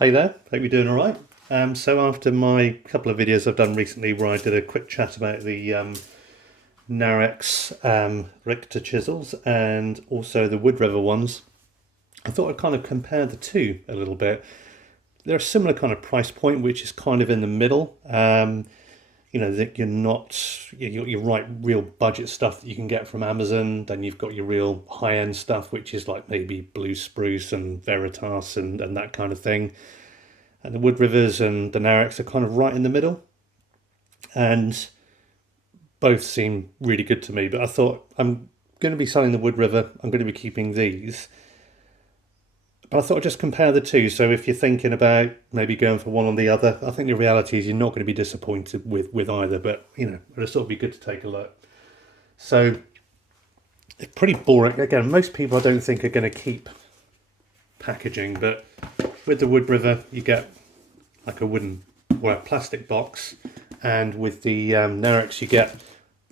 Hey there, hope you're doing all right. So after my couple of videos I've done recently where I did a quick chat about the Narex Richter Chisels and also the WoodRiver ones, I thought I'd kind of compare the two a little bit. They're a similar kind of price point, which is kind of in the middle. That you're not your right real budget stuff that you can get from Amazon. Then you've got your real high end stuff, which is like maybe Blue Spruce and Veritas and that kind of thing. And the Wood Rivers and the Narex are kind of right in the middle, and both seem really good to me. But I thought I'm going to be selling the Wood River. I'm going to be keeping these. But I thought I'd just compare the two. So if you're thinking about maybe going for one or the other, I think the reality is you're not going to be disappointed with either. But I just thought it'd be good to take a look. So it's pretty boring. Again, most people I don't think are going to keep packaging, but with the Wood River you get like a wooden or a plastic box, and with the Narex you get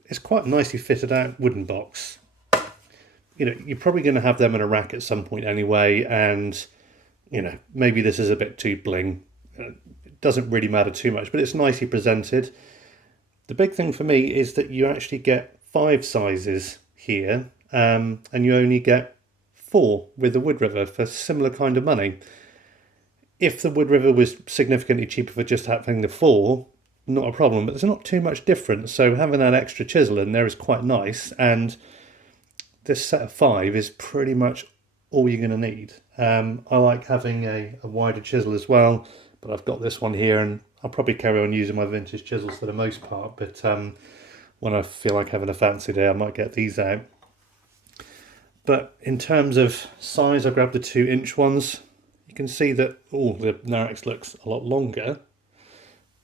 it's quite a nicely fitted out wooden box. You're probably going to have them in a rack at some point anyway, and maybe this is a bit too bling. It doesn't really matter too much, but it's nicely presented. The big thing for me is that you actually get 5 sizes here, and you only get 4 with the Wood River for similar kind of money. If the Wood River was significantly cheaper for just having the 4, not a problem, but there's not too much difference. So having that extra chisel in there is quite nice, and this set of 5 is pretty much all you're going to need. I like having a wider chisel as well, but I've got this one here, and I'll probably carry on using my vintage chisels for the most part, but when I feel like having a fancy day I might get these out. But in terms of size, I grabbed the 2-inch ones. You can see that the Narex looks a lot longer,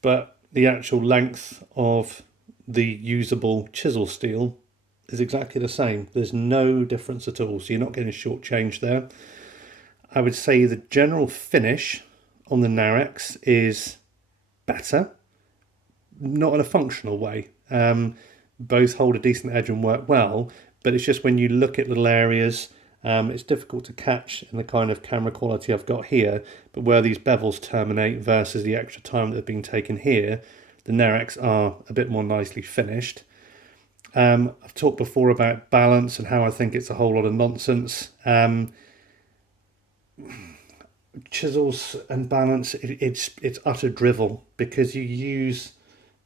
but the actual length of the usable chisel steel is exactly the same. There's no difference at all, so you're not getting shortchanged there. I would say the general finish on the Narex is better, not in a functional way. Both hold a decent edge and work well, but it's just when you look at little areas, it's difficult to catch in the kind of camera quality I've got here, but where these bevels terminate versus the extra time that have been taken here, the Narex are a bit more nicely finished. I've talked before about balance and how I think it's a whole lot of nonsense. Chisels and balance, it's utter drivel, because you use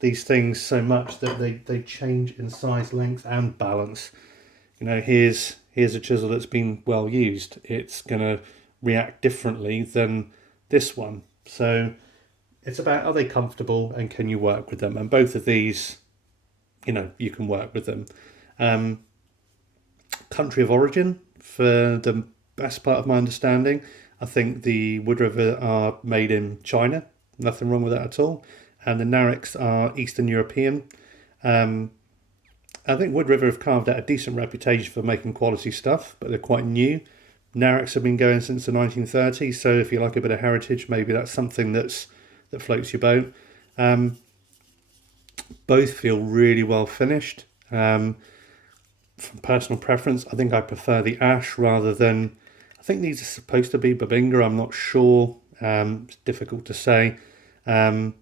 these things so much that they change in size, length and balance. Here's a chisel that's been well used. It's going to react differently than this one. So it's about, are they comfortable and can you work with them? And both of these, you can work with them. Country of origin, for the best part of my understanding, I think the Wood River are made in China. Nothing wrong with that at all. And the Narex are Eastern European. I think Wood River have carved out a decent reputation for making quality stuff, but they're quite new. Narex have been going since the 1930s, so if you like a bit of heritage, maybe that's something that floats your boat. Both feel really well finished. From personal preference, I think I prefer the ash rather than. I think these are supposed to be Babinga. I'm not sure. It's difficult to say. And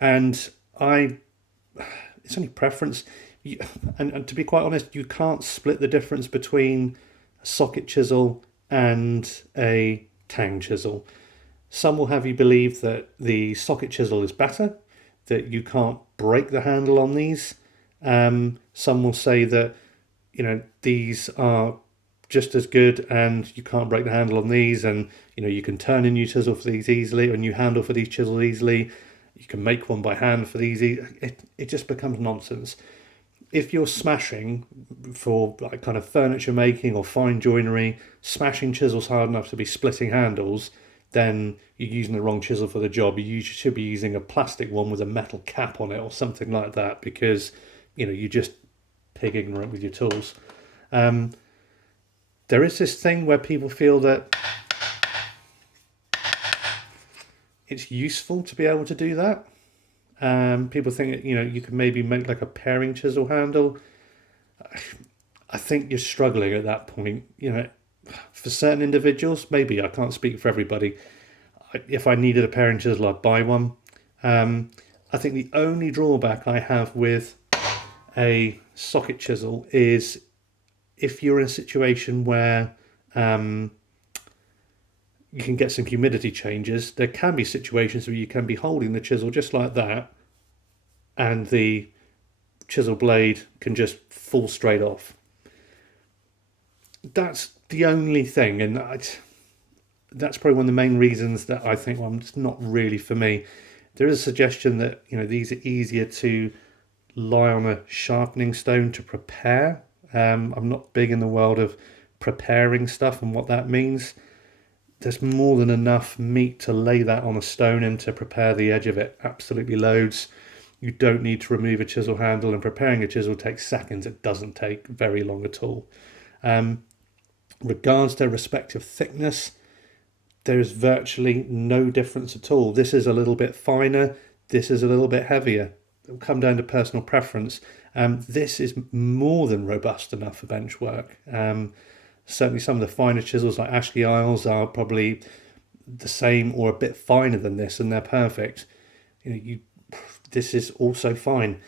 it's only preference. And to be quite honest, you can't split the difference between a socket chisel and a tang chisel. Some will have you believe that the socket chisel is better, that you can't break the handle on these. Some will say that these are just as good and you can't break the handle on these, and you can turn a new chisel for these easily, a new handle for these chisels easily. You can make one by hand for these. It just becomes nonsense. If you're smashing for like kind of furniture making or fine joinery, smashing chisels hard enough to be splitting handles, then you're using the wrong chisel for the job. You should be using a plastic one with a metal cap on it or something like that, because you're just pig ignorant with your tools. There is this thing where people feel that it's useful to be able to do that. People think you can maybe make like a paring chisel handle. I think you're struggling at that point. For certain individuals, maybe, I can't speak for everybody. If I needed a paring chisel, I'd buy one. I think the only drawback I have with a socket chisel is if you're in a situation where you can get some humidity changes, there can be situations where you can be holding the chisel just like that and the chisel blade can just fall straight off. That's the only thing, and that's probably one of the main reasons that I think, well, it's not really for me. There is a suggestion that these are easier to lie on a sharpening stone to prepare. I'm not big in the world of preparing stuff and what that means. There's more than enough meat to lay that on a stone and to prepare the edge of it. Absolutely loads. You don't need to remove a chisel handle, and preparing a chisel takes seconds. It doesn't take very long at all. Regards to respective thickness, there is virtually no difference at all. This is a little bit finer, this is a little bit heavier. It'll come down to personal preference. This is more than robust enough for bench work. Certainly some of the finer chisels like Ashley Isles are probably the same or a bit finer than this, and they're perfect. This is also fine.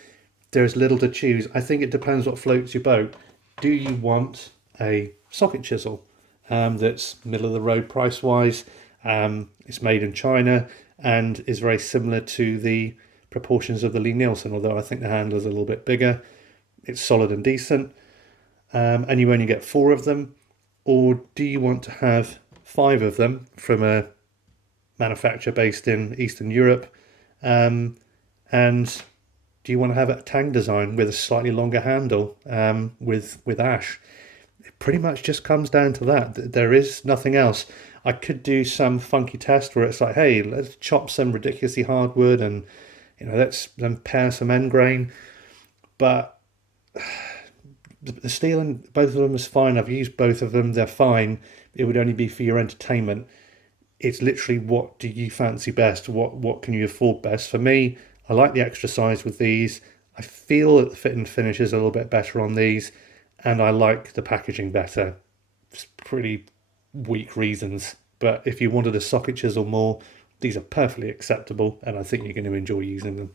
There's little to choose. I think it depends what floats your boat. Do you want a socket chisel that's middle of the road price wise? It's made in China and is very similar to the proportions of the Lee Nielsen, although I think the handle is a little bit bigger. It's solid and decent, and you only get 4 of them. Or do you want to have 5 of them from a manufacturer based in Eastern Europe? And do you want to have a tang design with a slightly longer handle with ash? It pretty much just comes down to that. There is nothing else. I could do some funky test where it's like, hey, let's chop some ridiculously hard wood and let's then pair some end grain. But the steel in both of them is fine. I've used both of them. They're fine. It would only be for your entertainment. It's literally, what do you fancy best? What can you afford best? For me, I like the extra size with these. I feel that the fit and finish is a little bit better on these, and I like the packaging better. It's pretty weak reasons. But if you wanted a socket chisel more, these are perfectly acceptable, and I think you're going to enjoy using them.